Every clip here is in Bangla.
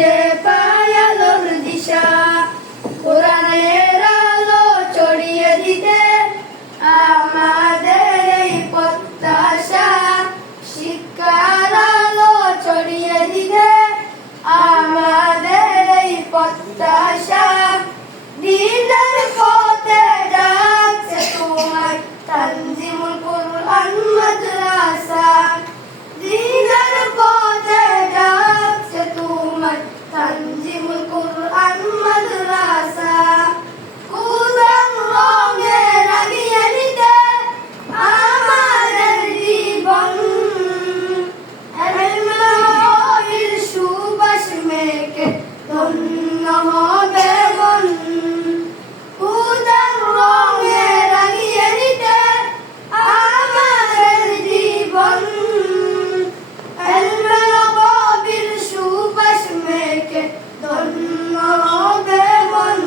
খুঁজে পাই আলোর দিশা, কোরআনের আলো ছড়িয়ে দিতে আমাদের এই প্রত্যাশা। শিক্ষার আলো ছড়িয়ে দিতে আমাদের এই প্রত্যাশা। দ্বীনের পথে ডাকছে তোমায় তানজিমুল কুরআন মাদ্রাসা। দ্বীনের পথে ডাকছে তোমায় তানজিমুল কুরআন মাদ্রাসা। কোরআন রঙে রাঙিয়ে নিতে আমাদের জীবন, এলমের সুবাস মেখে ধন্য হবে মন। কোরআন রঙে রাঙিয়ে নিতে আমাদের জীবন, এলমের সুবাস মেখে ধন্য হবে মন।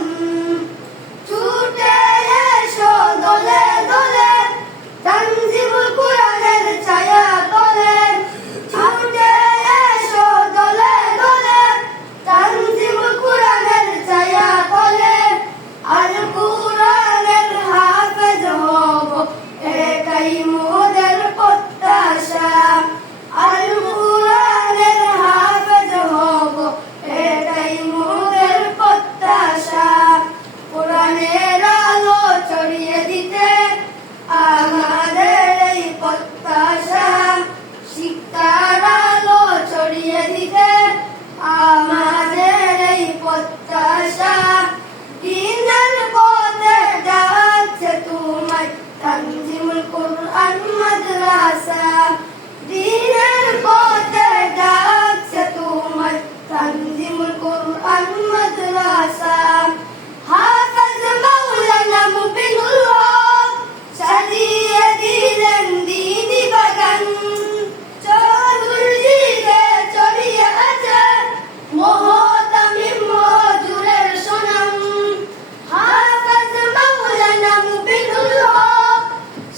ছুটে এসো দলে দলে তানজিমুল কুরআনের ছায়া তলে। ছুটে এসো দলে দলে তানজিমুল কুরআনের ছায়া তলে। আল কুরআনের হাফেজ হব এটাই মোদের প্রত্যাশা। আল কুরআনের হাফেজ হব এটাই মোদের প্রত্যাশা। কোরআনের আলো ছড়িয়ে দিতে আমাদের এই প্রত্যাশা। শিক্ষার আলো ছড়িয়ে দিতে আমাদের এই প্রত্যাশা। দ্বীনের পথে ডাকছে তোমায় তানজিমুল কুরআন মাদ্রাসা। দ্বীনের পথে ডাকছে তোমায় তানজিমুল কুরআন মাদ্রাসা। হাফেজ মাওলানা মুবিনুল হক সাজিয়ে দিলেন দ্বীনি বাগান। চতুর্দিকে ছড়িয়ে আছে মুহতামিম মজুরের সুনাম। হাফেজ মাওলানা মুবিনুল হক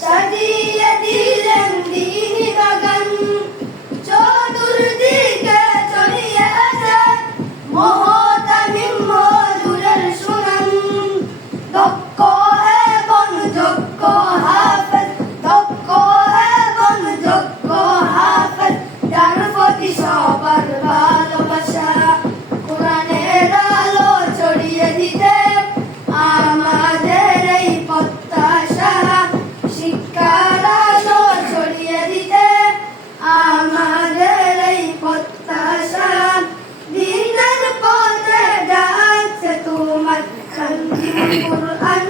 সাজিয়ে দিলেন দ্বীনি বাগান। চতুর্দিকে ছড়িয়ে আছে মুহতামিম মজুরের সুনাম। দক্ষ এবং যোগ্য হাফেজ, দক্ষ এবং যোগ্য হাফেজ, যার প্রতি সবার ভালোবাসা। কোরআনের আলো ছড়িয়ে দিতে আমাদের এই প্রত্যাশা। শিক্ষার আলো ছড়িয়ে দিতে আমাদের এই প্রত্যাশা। দ্বীনের পথে ডাকছে তোমায় তানজিমুল কুরআন